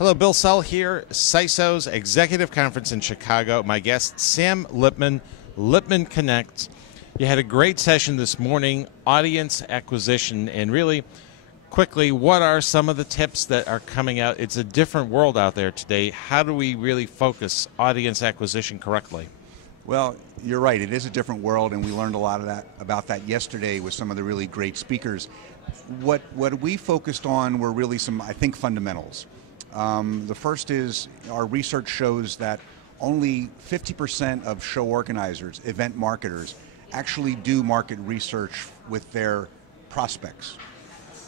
Hello, Bill Sell here, SISO's Executive Conference in Chicago. My guest, Sam Lippman, Lippman Connect. You had a great session this morning, audience acquisition, and really quickly, what are some of the tips that are coming out? It's a different world out there today. How do we really focus audience acquisition correctly? Well, you're right. It is a different world, and we learned a lot of about that yesterday with some of the really great speakers. What we focused on were really some, I think, fundamentals. The first is our research shows that only 50% of show organizers, event marketers, actually do market research with their prospects.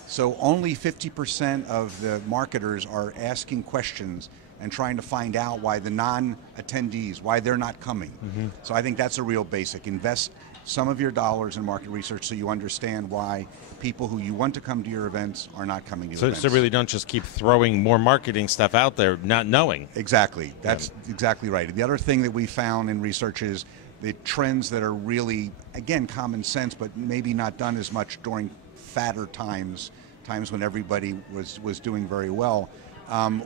So only 50% of the marketers are asking questions and trying to find out why the non-attendees, why they're not coming. Mm-hmm. So I think that's a real basic. Invest some of your dollars in market research so you understand why people who you want to come to your events are not coming to your events. So really don't just keep throwing more marketing stuff out there, not knowing. Exactly. That's exactly right. The other thing that we found in research is the trends that are really, again, common sense, but maybe not done as much during fatter times when everybody was doing very well,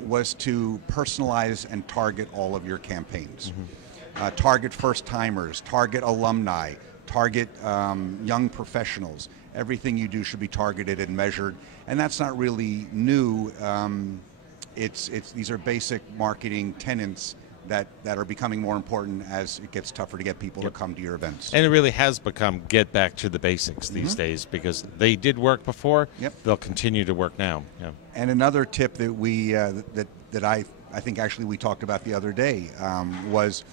was to personalize and target all of your campaigns. Mm-hmm. Target first-timers, target alumni, target young professionals. Everything you do should be targeted and measured, and that's not really new. These are basic marketing tenets that are becoming more important as it gets tougher to get people to come to your events. And it really has become get back to the basics these days, because they did work before. They'll continue to work now. Yeah. And another tip that we that I think actually we talked about the other day was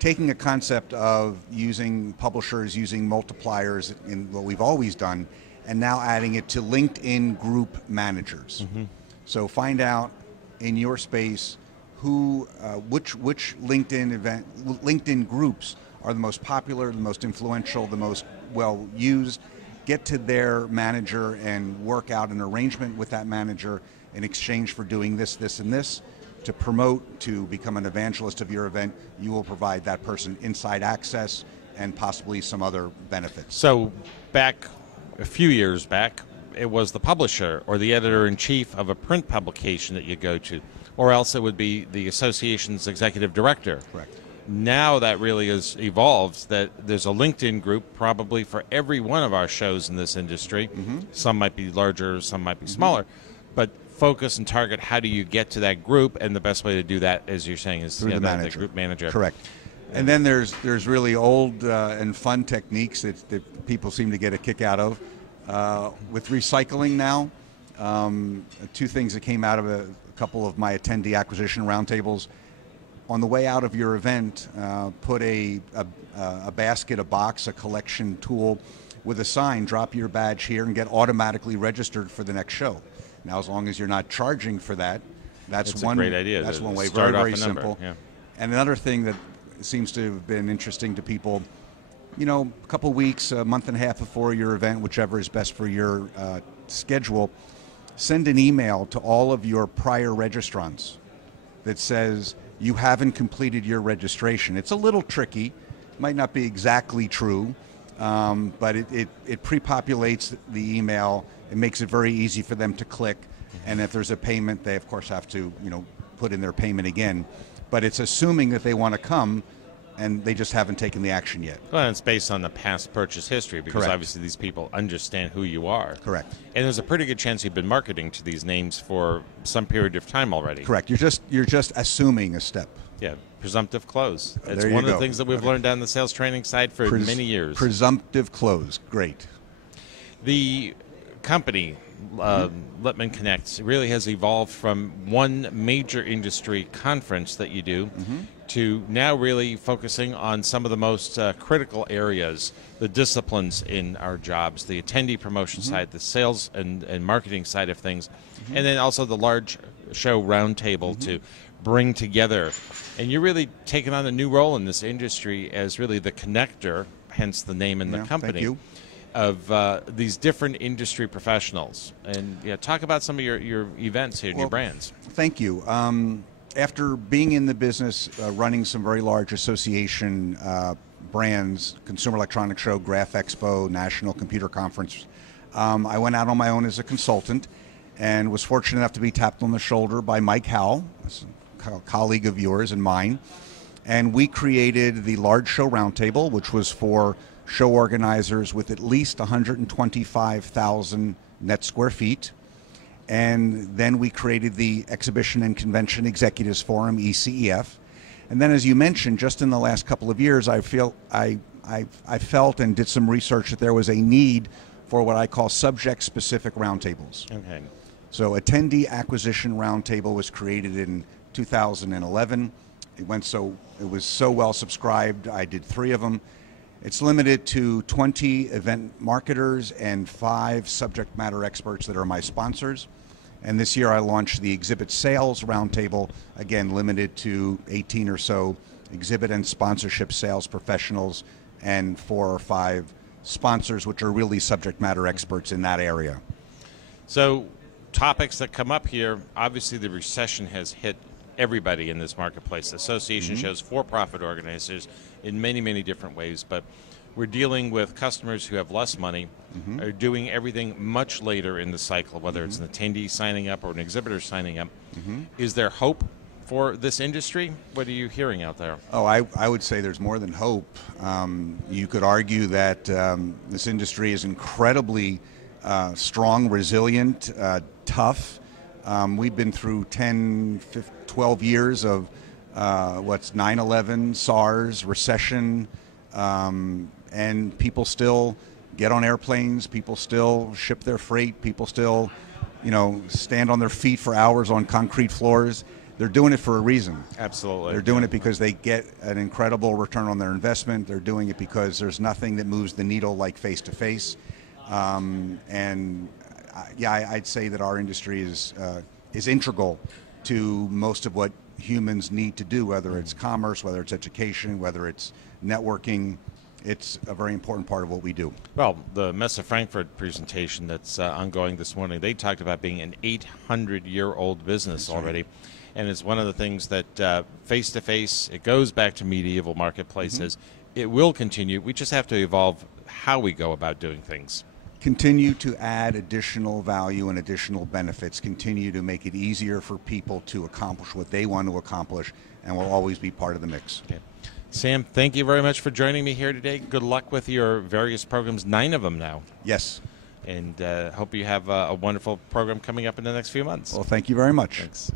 taking a concept of using publishers, using multipliers in what we've always done, and now adding it to LinkedIn group managers. Mm-hmm. So find out in your space which LinkedIn groups are the most popular, the most influential, the most well used. Get to their manager and work out an arrangement with that manager in exchange for doing this, this, and this. To promote, to become an evangelist of your event, you will provide that person inside access and possibly some other benefits. So a few years back, it was the publisher or the editor-in-chief of a print publication that you go to, or else it would be the association's executive director. Correct. Now that really has evolved, that there's a LinkedIn group probably for every one of our shows in this industry. Mm-hmm. Some might be larger, some might be smaller, but focus and target how do you get to that group, and the best way to do that, as you're saying, is through the group manager. Correct. And then there's really old and fun techniques that people seem to get a kick out of. With recycling now, two things that came out of a couple of my attendee acquisition roundtables. On the way out of your event, put a basket, a box, a collection tool with a sign, drop your badge here and get automatically registered for the next show. Now, as long as you're not charging for that, that's one great idea. That's one way. Very, very simple. Yeah. And another thing that seems to have been interesting to people, a couple weeks, a month and a half before your event, whichever is best for your schedule, send an email to all of your prior registrants that says you haven't completed your registration. It's a little tricky, might not be exactly true, but it pre-populates the email. It makes it very easy for them to click, and if there's a payment, they of course have to put in their payment again. But it's assuming that they want to come, and they just haven't taken the action yet. Well, it's based on the past purchase history, because Correct. Obviously these people understand who you are. Correct. And there's a pretty good chance you've been marketing to these names for some period of time already. Correct. You're just assuming a step. Yeah, presumptive close. It's There you one of the go. things that we've learned on the sales training side for many years. Presumptive close. Great. The company, Lippman Connect, really has evolved from one major industry conference that you do to now really focusing on some of the most critical areas, the disciplines in our jobs, the attendee promotion side, the sales and marketing side of things, and then also the large show roundtable to bring together. And you're really taking on a new role in this industry as really the connector, hence the name in the company. Thank you. Of these different industry professionals. And talk about some of your events here and your brands. Thank you. After being in the business, running some very large association brands, Consumer Electronics Show, Graph Expo, National Computer Conference, I went out on my own as a consultant and was fortunate enough to be tapped on the shoulder by Mike Howell, a colleague of yours and mine. And we created the Large Show Roundtable, which was for show organizers with at least 125,000 net square feet. And then we created the Exhibition and Convention Executives Forum, ECEF. And then, as you mentioned, just in the last couple of years, I felt and did some research that there was a need for what I call subject-specific roundtables. Okay. So Attendee Acquisition Roundtable was created in 2011. It was so well subscribed, I did 3 of them. It's limited to 20 event marketers and 5 subject matter experts that are my sponsors. And this year I launched the Exhibit Sales Roundtable, again limited to 18 or so exhibit and sponsorship sales professionals and 4 or 5 sponsors, which are really subject matter experts in that area. So topics that come up here, obviously the recession has hit everybody in this marketplace. The association shows for-profit organizers in many, many different ways, but we're dealing with customers who have less money, are doing everything much later in the cycle, whether it's an attendee signing up or an exhibitor signing up. Is there hope for this industry? What are you hearing out there? Oh, I would say there's more than hope. You could argue that this industry is incredibly strong, resilient, tough. We've been through 10, 15, 12 years of 9/11, SARS, recession, and people still get on airplanes, people still ship their freight, people still, stand on their feet for hours on concrete floors. They're doing it for a reason. Absolutely. They're doing it because they get an incredible return on their investment. They're doing it because there's nothing that moves the needle like face-to-face. I'd say that our industry is integral to most of what humans need to do, whether it's commerce, whether it's education, whether it's networking. It's a very important part of what we do. Well, the Messe Frankfurt presentation that's ongoing this morning, they talked about being an 800-year-old business already. And it's one of the things that face-to-face, it goes back to medieval marketplaces. It will continue. We just have to evolve how we go about doing things. Continue to add additional value and additional benefits. Continue to make it easier for people to accomplish what they want to accomplish, and will always be part of the mix. Okay. Sam, thank you very much for joining me here today. Good luck with your various programs, 9 of them now. Yes. And hope you have a wonderful program coming up in the next few months. Well, thank you very much. Thanks.